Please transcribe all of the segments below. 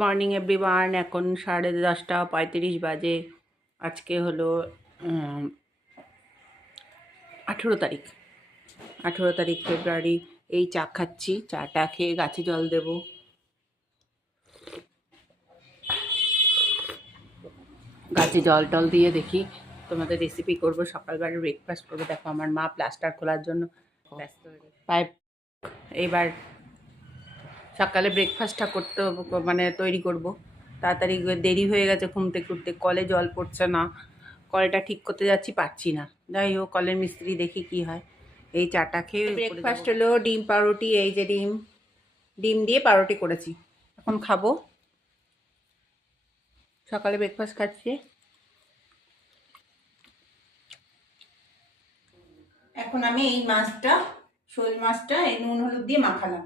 Morning everyone এখন সাড়ে দশটা পঁয়ত্রিশ বাজে। আজকে হলো আঠেরো তারিখ। আঠেরো তারিখ ফেব্রুয়ারি। এই চা খাচ্ছি চাটা খেয়ে গাছে জল দেব। গাছে জল টল দিয়ে দেখি তোমাদের রেসিপি করব সকালবেলা ব্রেকফাস্ট করব। দেখো আমার মা প্লাস্টার খোলার জন্য ব্যস্ত। পাইপ এবার সকালে ব্রেকফাস্টটা করতে মানে তৈরি করব। তাড়াতাড়ি দেরি হয়ে গেছে ঘুম থেকে কলে জল পড়ছে না। কলটা ঠিক করতে যাচ্ছি, পারছি না। যাই হোক, কলের মিস্ত্রি দেখি কি হয়। এই চাটা খেয়ে ব্রেকফাস্ট হলো ডিম পাউরুটি, এই যে ডিম। ডিম দিয়ে পাউরুটি করেছি। এখন খাব। সকালে ব্রেকফাস্ট খাচ্ছি। এখন আমি এই মাছটা, শোল মাছটা, এই নুন, হলুদ দিয়ে মাখালাম।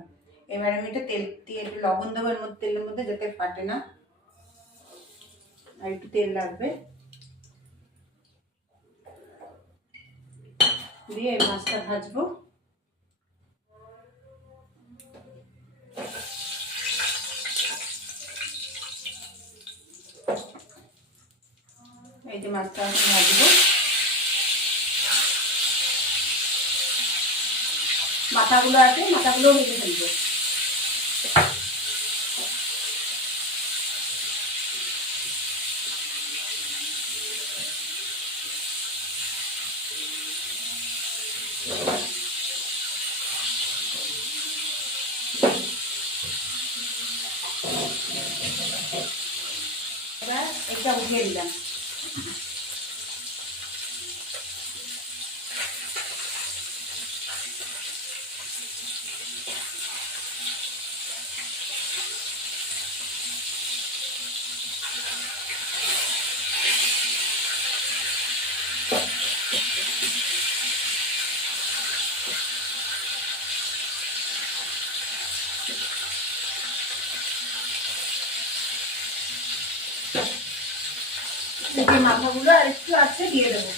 এবার আমি এটা তেল দিয়ে একটু লবণ দেবো এর মধ্যে, তেলের মধ্যে যাতে ফাটে না, আর একটু তেল লাগবে। দিয়ে মাছটা ভাজবো। এই যে মাছটা আমি ভাজবো। মাথাগুলো আছে মাথাগুলো ভেজে ফেলব এবার এটা উঠিয়ে দিলাম মাথাগুলো আর একটু আছে দিয়ে দেবো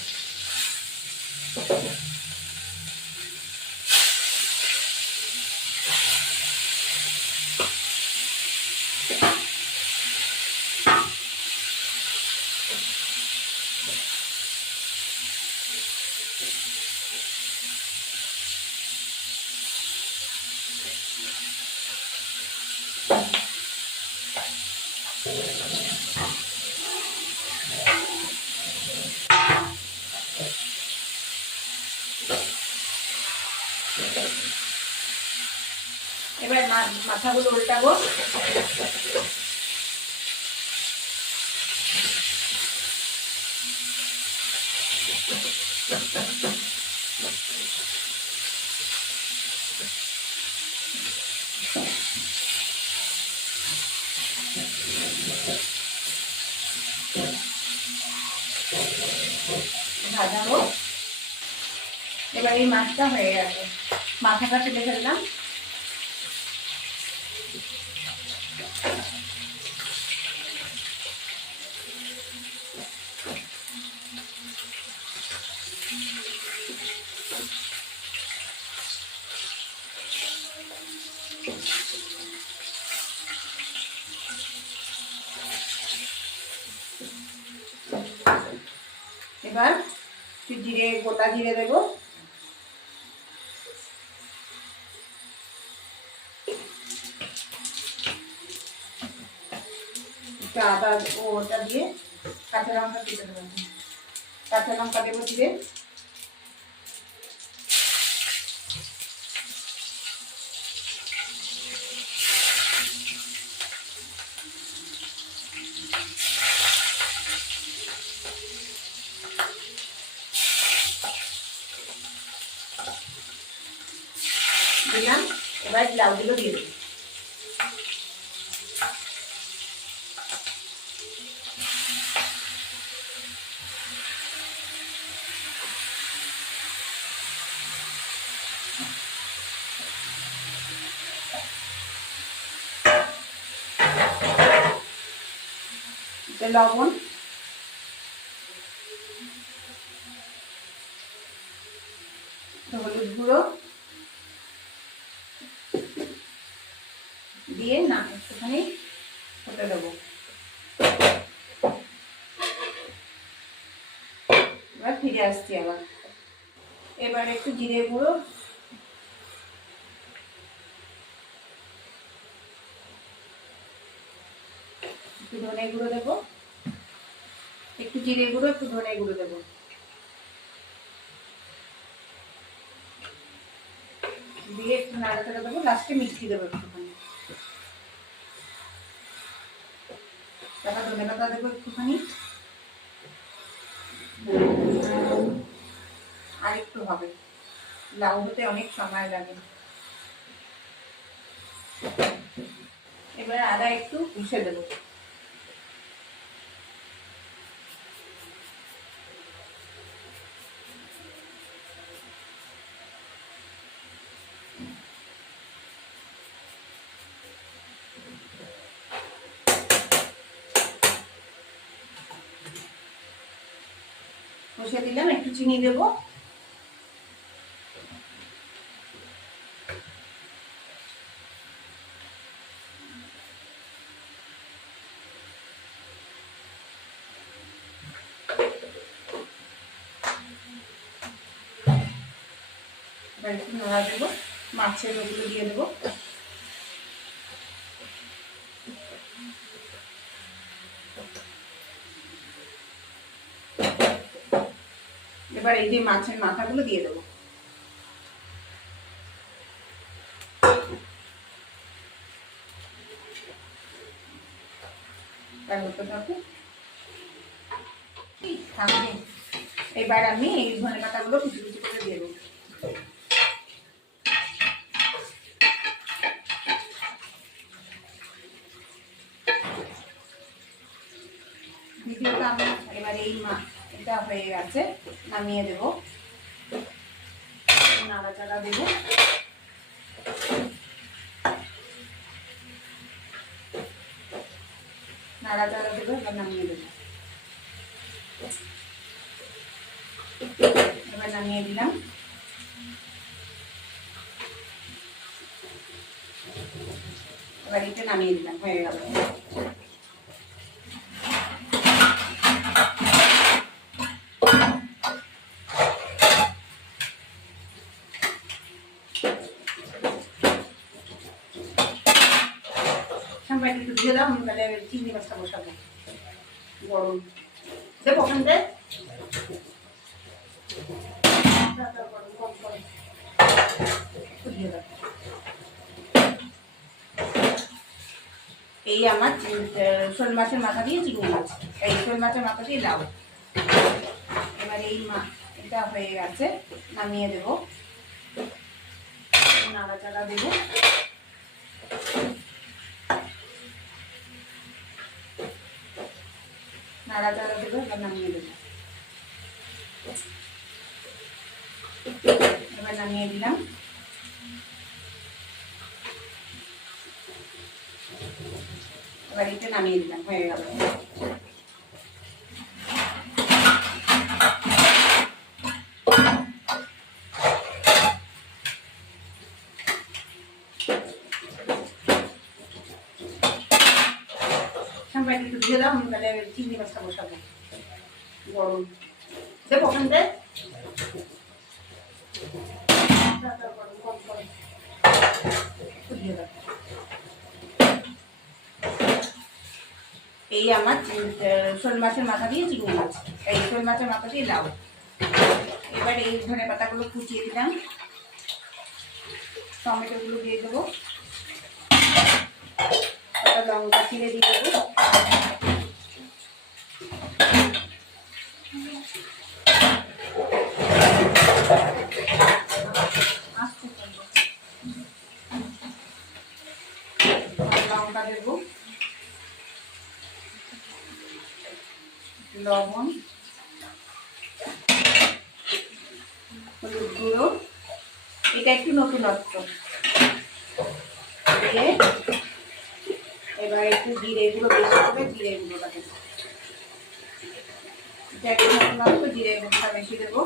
এবার মা- মাথাগুলো উল্টাবো। ভাজাবো। এবার এই মাছটা হয়ে গেছে। মাথাটা তুলে ফেললাম। এবার একটু জিরে গোটা জিরে দেবো। একটু আদা ওটা দিয়ে কাঁচা লঙ্কা দিতে দেবো কাঁচা লঙ্কা দেবো দিয়ে। দিলাম, এবার লাউগুলো দিয়ে দেবো। লবণ। হলুদ গুঁড়ো। দিয়ে না, একটুখানি করতে দেবো। এবার ফিরে আসছি আবার। এবার একটু জিরে গুঁড়ো। একটু ধনে গুঁড়ো দেবো। একটু জিরে গুঁড়ো, একটু ধনে গুঁড়ো দেবো। দিয়ে একটু নাড়াচাড়া দেবো, লাস্টে মিষ্টি দেবো একটুখানি। তারপর ধনে পাতা দেবো একটুখানি। আর একটু হবে। লাউ হতে অনেক সময় লাগে। এবার আদা একটু মিশে দেবো। কষে দিলাম একটু চিনি দেবো মাছের ওগুলো দিয়ে দেবো। এবার এই যে মাছের মাথাগুলো দিয়ে দেবো। এবার আমি এই ধনে পাতাগুলো কুচি কুচি করে দিয়ে দেবো। দ্বিতীয়ত আমি এবার এই মা এটা হয়ে গেছে। নামিয়ে দেবো। নাড়াচাড়া দেবো। নাড়াচাড়া দেবো, এবার নামিয়ে দেবো। এবার নামিয়ে দিলাম। এবার নামিয়ে দিলাম, হয়ে গেল সামনে একটু দিয়ে দাও আমি তাহলে চিংড়ি মাছটা বসাবো। গরম। দেবো ওখান এই আমার শোল মাছের মাথা দিয়ে চিংড়ি মাছ। এই শোল মাছের মাথা দিয়ে লাউ। এবার এই মা এটা হয়ে গেছে, নামিয়ে দেবো। নাড়াচাড়া দেবো। নাড়াচাড়া দেবো এবার নামিয়ে দেবো। এবার নামিয়ে দিলাম। এবার এটা নামিয়ে দিলাম হয়ে গেল। সামনে একটু দিয়ে দাও তাহলে চিংড়ি মাছটা বসাবো। গরম। দেবো ওখান এই আমার শোল মাছের মাথা দিয়ে চিংড়ি মাছ। এই শোল মাছের মাথা দিয়ে লাউ। এবার এই ধনে পাতাগুলো কুচিয়ে দিলাম। টমেটোগুলো দিয়ে দেবো। লঙ্কা চিড়ে দিয়ে দেবো। লঙ্কা দেবো লবণ হলুদ গুঁড়ো এটা একটু নতুনত্ব দিয়ে এবার একটু জিরে গুঁড়ো বেশি করে জিরে গুঁড়োটা দেবো। এটা জিরে গুঁড়োটা বেশি দেবো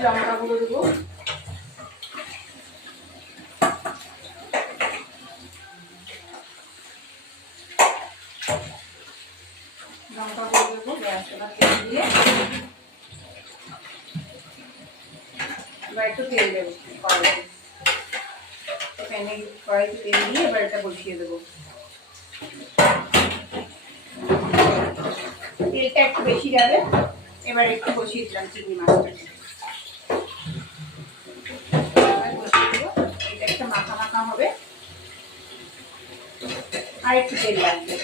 লঙ্কা গুঁড়ো দেবো লঙ্কা তেল দিয়ে এবার একটু তেল দেবো কড়াইতে প্যানে তেল দিয়ে এবার এটা বসিয়ে দেবো তেলটা একটু বেশি যাবে এবার একটু বসিয়ে দিলাম চিংড়ি মাছটাকে এটা একটা মাখা মাখা হবে আর একটু তেল লাগবে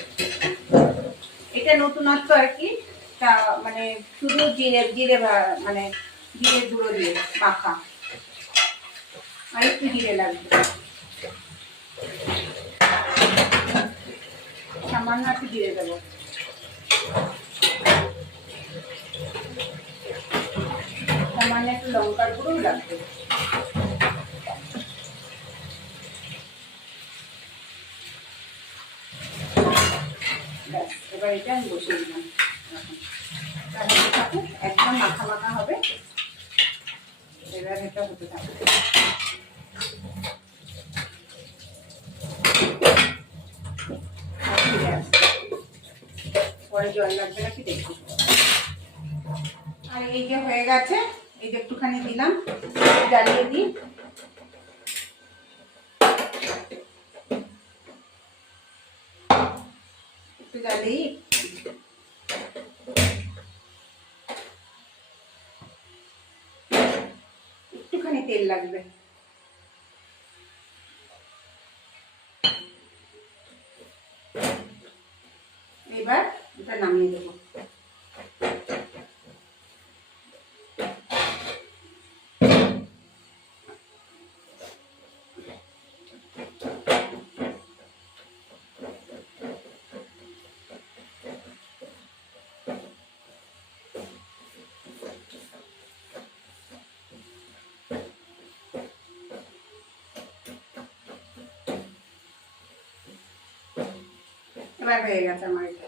এটা নতুনত্ব আর কি। তা মানে শুধু জিরে জিরে মানে জিরে গুঁড়ো দিয়ে মাখা। আর একটু জিরে লাগবে। সামান্য একটু জিরে দেবো। সামান্য একটু লঙ্কার গুঁড়ো লাগবে। এবার এটা আমি বসিয়ে দিলাম এখন। তাহলে থাকুক একদম মাখা মাখা হবে। এবার এটা হতে থাকবে। পরে জল লাগবে নাকি দেখি আর এই যে হয়ে গেছে, এই যে একটুখানি দিলাম, জ্বালিয়ে দিই। একটু জ্বালিয়ে তেল লাগবে। এবার এটা নামিয়ে দেবো। এবার হয়ে গেছে আমার এটা।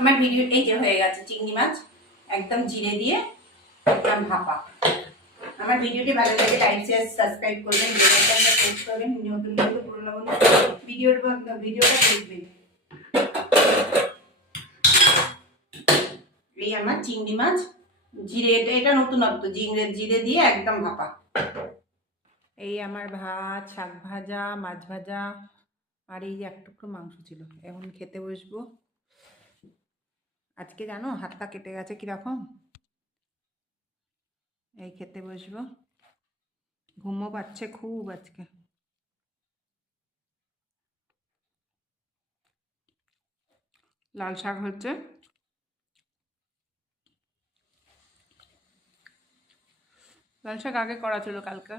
আমার ভিডিও এই যে হয়ে গেছে চিংড়ি মাছ, একদম জিরে দিয়ে ভাপা। আমার ভিডিওটি ভালো লাগে লাইক শেয়ার সাবস্ক্রাইব করবেন বেল আইকনটা প্রেস করবেন, নতুন নতুন পুরোনো বন্ধু ভিডিওর ভিডিওটা দেখবেন। এই আমার চিংড়ি মাছ, জিরে, এটা এটা নতুনত্ব জিরে জিরে দিয়ে একদম ভাপা। এই আমার ভাত, শাক ভাজা, মাছ ভাজা, আর এই এক টুকরো মাংস ছিল। এখন খেতে বসবো। আজকে জানো, হাতটা কেটে গেছে কীরকম? এই খেতে বসবো। ঘুমও পাচ্ছে খুব আজকে। লাল শাক হচ্ছে। লাল শাক আগে করা ছিল কালকে।